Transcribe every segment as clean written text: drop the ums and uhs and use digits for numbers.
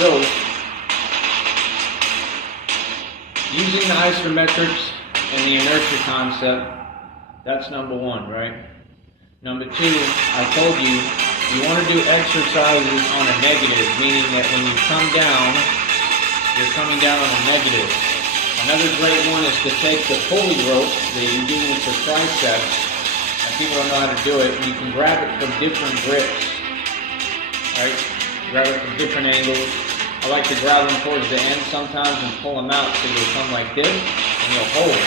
So, using the isometrics and the inertia concept, that's number one, right? Number two, I told you, you want to do exercises on a negative, meaning that when you come down, you're coming down on a negative. Another great one is to take the pulley rope that you do with the triceps, and people don't know how to do it, and you can grab it from different grips, right? Grab it from different angles. I like to grab them towards the end sometimes and pull them out so you'll come like this, and you'll hold.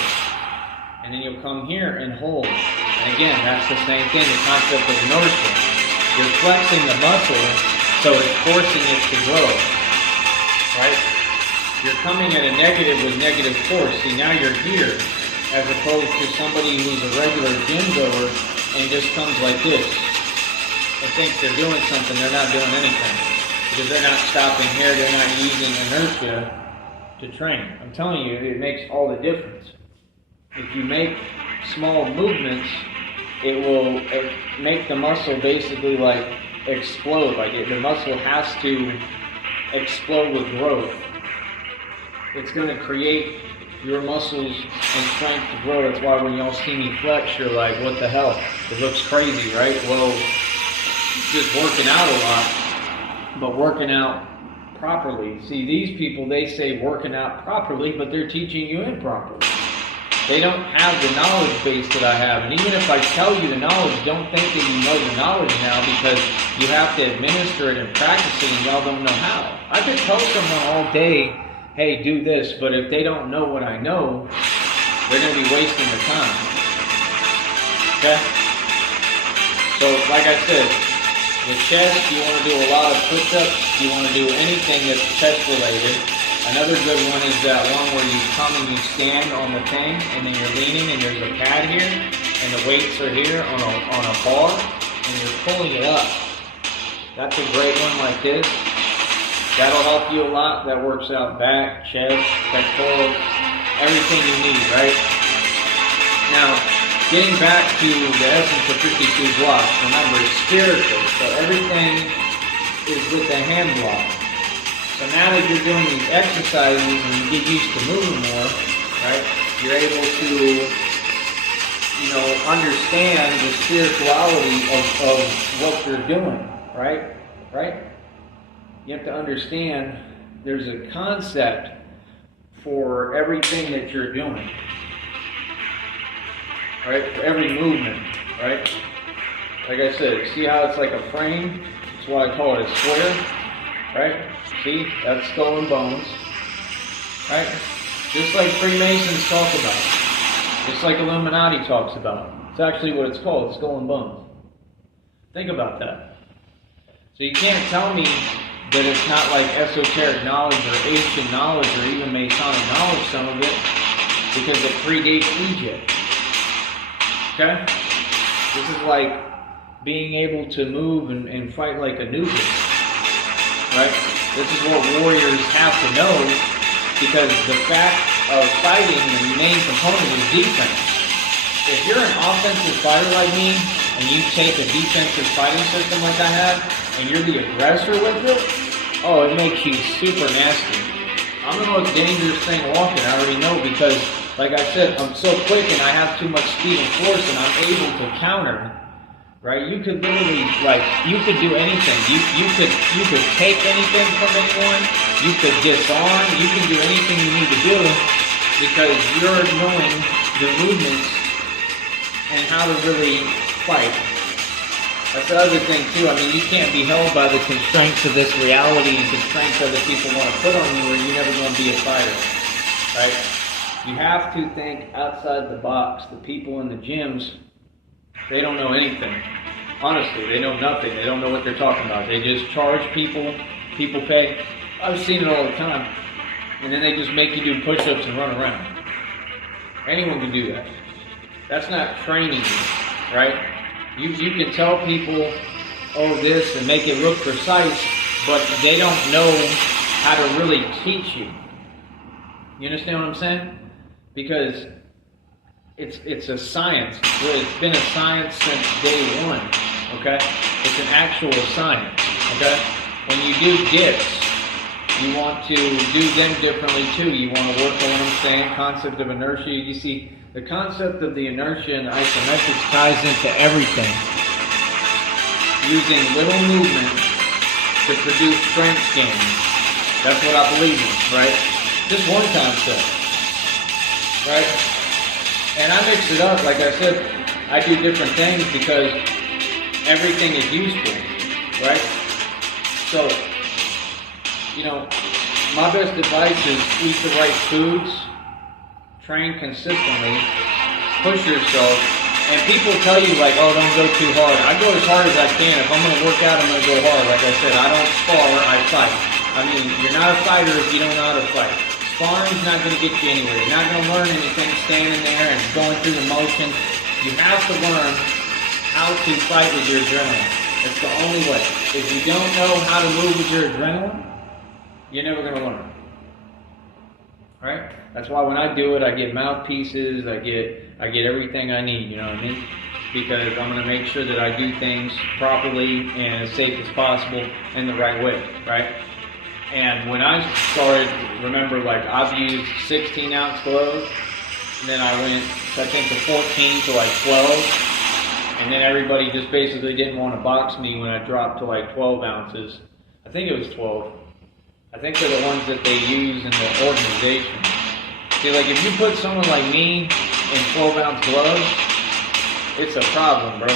And then you'll come here and hold. And again, that's the same thing, the concept of inertia. You're flexing the muscle, so it's forcing it to grow, right? You're coming at a negative with negative force. See, now you're here, as opposed to somebody who's a regular gym goer and just comes like this and thinks they're doing something. They're not doing anything because they're not stopping here. They're not using inertia to train. I'm telling you, it makes all the difference. If you make small movements, it will make the muscle basically like explode. Like the muscle has to explode with growth. It's going to create your muscles and strength to grow. That's why when y'all see me flex, you're like, what the hell? It looks crazy, right? Well, just working out a lot, but working out properly. See, these people, they say working out properly, but they're teaching you improperly. They don't have the knowledge base that I have. And even if I tell you the knowledge, don't think that you know the knowledge now, because you have to administer it and practice it, and y'all don't know how. I could tell someone all day, hey, do this, but if they don't know what I know, they're going to be wasting their time. Okay? So, like I said, the chest, you want to do a lot of push-ups, you want to do anything that's chest-related. Another good one is that one where you come and you stand on the thing, and then you're leaning, and there's a pad here, and the weights are here on a bar, and you're pulling it up. That's a great one like this. That'll help you a lot. That works out back, chest, pectorals, everything you need, right? Now, getting back to the essence of 52 blocks, remember, it's spiritual, so everything is with the hand block. So now that you're doing these exercises and you get used to moving more, right, you're able to, understand the spirituality of what you're doing, right? Right? You have to understand there's a concept for everything that you're doing, right? For every movement, right? Like I said, see how it's like a frame? That's why I call it a square, right? See, that's skull and bones, right? Just like Freemasons talk about, just like Illuminati talks about. It's actually what it's called, skull and bones. Think about that. So you can't tell me that it's not like esoteric knowledge or ancient knowledge or even Masonic knowledge, some of it, because it predates Egypt. Okay? This is like being able to move and fight like Anubis, right? This is what warriors have to know, because the fact of fighting, the main component is defense. If you're an offensive fighter like me, and you take a defensive fighting system like I have, and you're the aggressor with it, oh, it makes you super nasty. I'm the most dangerous thing walking, I already know, because, like I said, I'm so quick and I have too much speed and force, and I'm able to counter. Right? You could literally, you could do anything. You could take anything from anyone. You could disarm. You can do anything you need to do because you're knowing the movements and how to really fight. That's the other thing too. I mean, you can't be held by the constraints of this reality and constraints other people want to put on you, or you're never going to be a fighter. Right? You have to think outside the box. The people in the gyms, they don't know anything. Honestly, they know nothing. They don't know what they're talking about. They just charge people. People pay. I've seen it all the time. And then they just make you do push-ups and run around. Anyone can do that. That's not training you, right? You can tell people, oh, this, and make it look precise, but they don't know how to really teach you. You understand what I'm saying? Because it's a science. It's been a science since day one, okay? It's an actual science, okay? When you do dips, You want to do them differently too. You want to work on what I'm saying, concept of inertia. You see, the concept of the inertia and isometrics ties into everything. Using little movement to produce strength gains. That's what I believe in, right? Just one concept, right? And I mix it up, like I said, I do different things because everything is useful, right? So, you know, my best advice is eat the right foods, train consistently, push yourself, and people tell you like, oh, don't go too hard. I go as hard as I can. If I'm going to work out, I'm going to go hard. Like I said, I don't spar, I fight. I mean, you're not a fighter if you don't know how to fight. Sparring's not going to get you anywhere. You're not going to learn anything standing there and going through the motions. You have to learn how to fight with your adrenaline. It's the only way. If you don't know how to move with your adrenaline, you're never going to learn. Right? That's why when I do it, I get mouthpieces, I get everything I need, you know what I mean? Because I'm going to make sure that I do things properly and as safe as possible in the right way, right? And when I started, remember, like, I've used 16-ounce gloves, and then I went, I think, to 14 to like 12, and then everybody just basically didn't want to box me when I dropped to like 12 ounces. I think it was 12. I think they're the ones that they use in the organization. See, like, if you put someone like me in 12-ounce gloves, it's a problem, bro.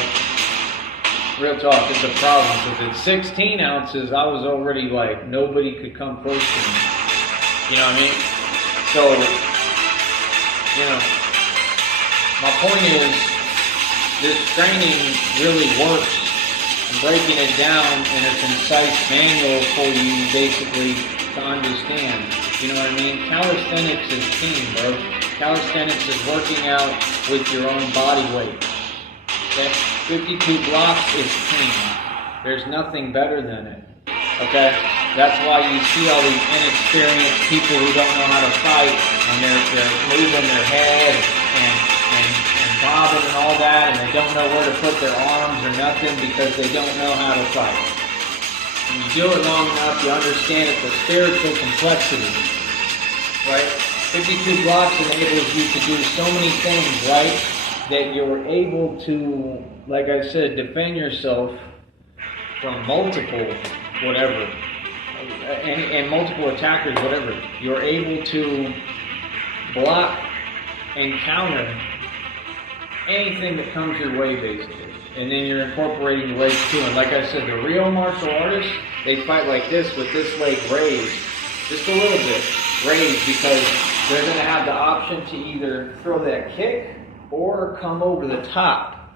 Real talk, it's a problem. Because at 16 ounces, I was already like, nobody could come close to me. You know what I mean? So, you know, my point is, this training really works. I'm breaking it down in a concise manual for you, basically, to understand. You know what I mean? Calisthenics is team, bro. Calisthenics is working out with your own body weight. Okay? 52 blocks is team. There's nothing better than it. Okay? That's why you see all these inexperienced people who don't know how to fight, and they're moving their head and bobbing and all that, and they don't know where to put their arms or nothing because they don't know how to fight. When you do it long enough, you understand it's a spiritual complexity, right? 52 blocks enables you to do so many things, right? That you're able to, like I said, defend yourself from multiple whatever, and multiple attackers, whatever. You're able to block and counter anything that comes your way, basically. And then you're incorporating the legs too. And like I said, the real martial artists, they fight like this with this leg raised. Just a little bit raised, because they're going to have the option to either throw that kick or come over the top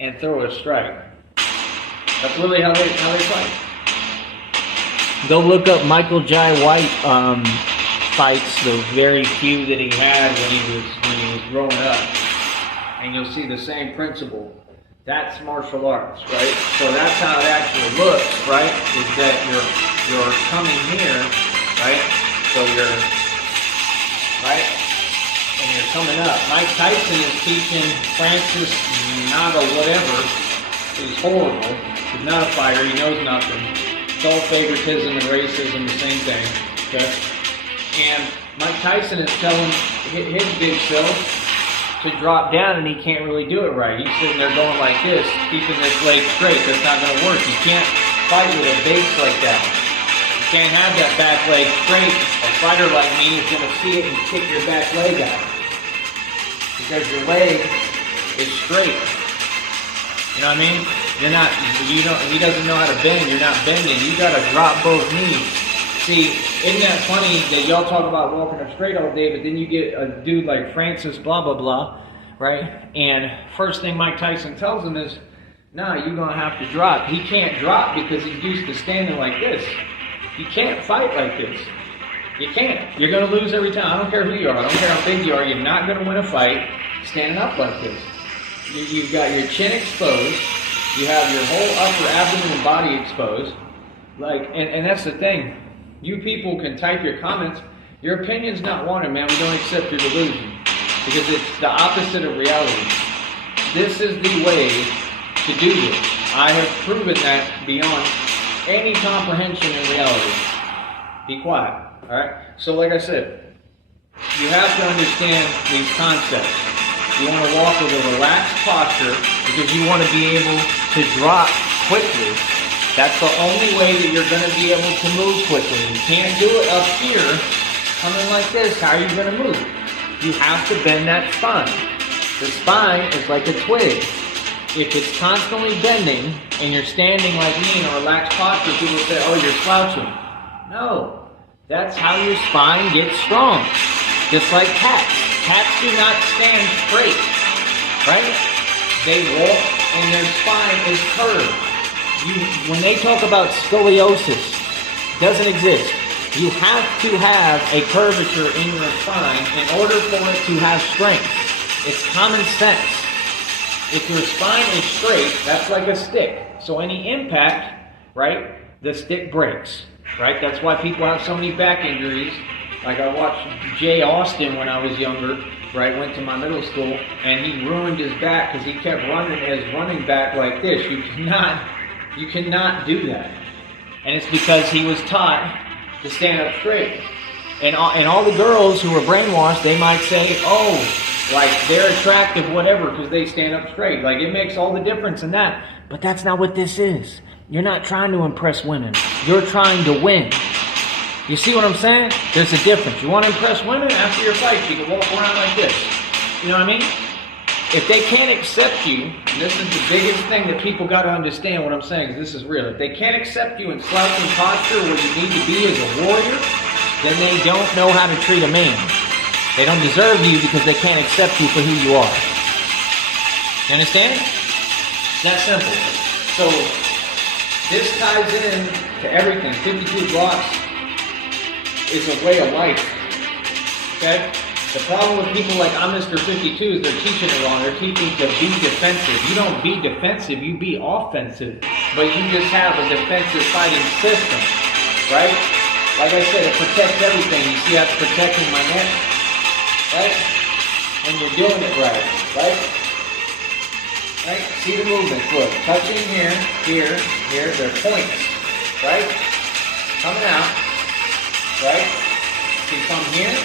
and throw a strike. That's really how they fight. Go look up Michael Jai White fights, the very few that he had when he was growing up. And you'll see the same principle. That's martial arts, right? So that's how it actually looks, right? Is that you're coming here, right? So you're, right? And you're coming up. Mike Tyson is teaching Francis Ngannou whatever. He's horrible. He's not a fighter. He knows nothing. It's all favoritism and racism, the same thing, okay? And Mike Tyson is telling his big self to drop down, and he can't really do it right. He's sitting there going like this, keeping this leg straight. That's not going to work. You can't fight with a base like that. You can't have that back leg straight. A fighter like me is going to see it and kick your back leg out, because your leg is straight. You know what I mean? He doesn't know how to bend. You're not bending. You got to drop both knees. See, isn't that funny that y'all talk about walking up straight all day, but then you get a dude like Francis blah, blah, blah, right? And first thing Mike Tyson tells him is, nah, you're going to have to drop. He can't drop because he's used to standing like this. You can't fight like this. You can't. You're going to lose every time. I don't care who you are. I don't care how big you are. You're not going to win a fight standing up like this. You've got your chin exposed. You have your whole upper abdomen and body exposed. And that's the thing. You people can type your comments. Your opinion's not wanted, man. We don't accept your delusion, because it's the opposite of reality. This is the way to do this. I have proven that beyond any comprehension in reality. Be quiet. All right? So like I said, you have to understand these concepts. You want to walk with a relaxed posture because you want to be able to drop quickly. That's the only way that you're going to be able to move quickly. You can't do it up here, coming like this. How are you going to move? You have to bend that spine. The spine is like a twig. If it's constantly bending and you're standing like me in a relaxed posture, people say, oh, you're slouching. No, that's how your spine gets strong. Just like cats. Cats do not stand straight, right? They walk and their spine is curved. When they talk about scoliosis, doesn't exist. You have to have a curvature in your spine in order for it to have strength. It's common sense. If your spine is straight, that's like a stick. So any impact, right, the stick breaks, right? That's why people have so many back injuries. Like I watched Jay Austen when I was younger, right, went to my middle school, and he ruined his back because he kept running as running back like this. You cannot do that. And it's because he was taught to stand up straight. And all the girls who are brainwashed, they might say, oh, like they're attractive, whatever, because they stand up straight. Like it makes all the difference in that. But that's not what this is. You're not trying to impress women. You're trying to win. You see what I'm saying? There's a difference. You want to impress women after your fight, you can walk around like this. You know what I mean? If they can't accept you, and this is the biggest thing that people got to understand what I'm saying, because this is real. If they can't accept you in slouching posture where you need to be as a warrior, then they don't know how to treat a man. They don't deserve you because they can't accept you for who you are. You understand? It's that simple. So, this ties in to everything. 52 blocks is a way of life. Okay? The problem with people like I'm Mr. 52 is they're teaching it wrong. They're teaching to be defensive. You don't be defensive, you be offensive. But you just have a defensive fighting system. Right? Like I said, it protects everything. You see how it's protecting my neck? Right? And you're doing it right. Right? Right? See the movements. Look, touching here, here, here. They're points. Right? Coming out. Right? See, come here.